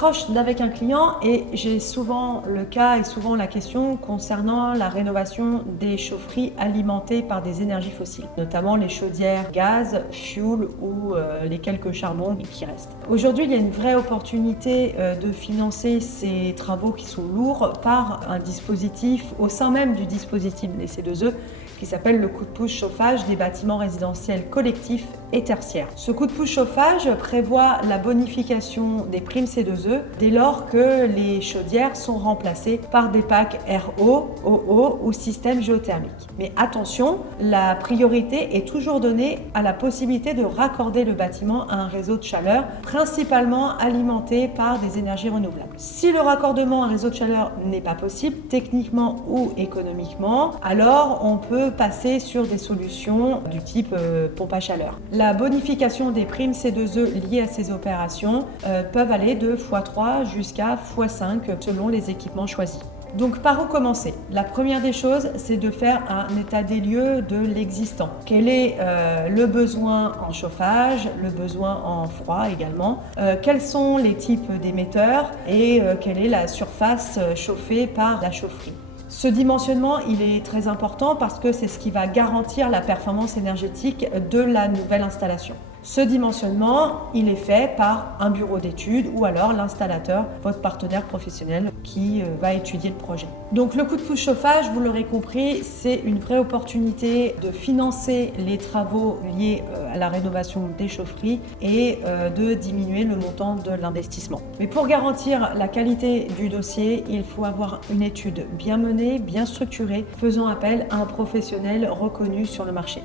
raccroche avec un client et j'ai souvent le cas et souvent la question concernant la rénovation des chaufferies alimentées par des énergies fossiles, notamment les chaudières gaz, fuel ou les quelques charbons qui restent. Aujourd'hui, il y a une vraie opportunité de financer ces travaux qui sont lourds par un dispositif au sein même du dispositif des C2E qui s'appelle le coup de pouce chauffage des bâtiments résidentiels collectifs et tertiaires. Ce coup de pouce chauffage prévoit la bonification des primes C2E dès lors que les chaudières sont remplacées par des packs RO, OO ou système géothermique. Mais attention, la priorité est toujours donnée à la possibilité de raccorder le bâtiment à un réseau de chaleur, principalement alimenté par des énergies renouvelables. Si le raccordement à un réseau de chaleur n'est pas possible, techniquement ou économiquement, alors on peut passer sur des solutions du type pompe à chaleur. La bonification des primes C2E liées à ces opérations peuvent aller de x3 jusqu'à x5 selon les équipements choisis. Donc par où commencer? La première des choses, c'est de faire un état des lieux de l'existant. Quel est le besoin en chauffage, le besoin en froid également, quels sont les types d'émetteurs et quelle est la surface chauffée par la chaufferie. Ce dimensionnement, il est très important parce que c'est ce qui va garantir la performance énergétique de la nouvelle installation. Ce dimensionnement, il est fait par un bureau d'études ou alors l'installateur, votre partenaire professionnel qui va étudier le projet. Donc le coup de pouce chauffage, vous l'aurez compris, c'est une vraie opportunité de financer les travaux liés à la rénovation des chaufferies et de diminuer le montant de l'investissement. Mais pour garantir la qualité du dossier, il faut avoir une étude bien menée, bien structurée, faisant appel à un professionnel reconnu sur le marché.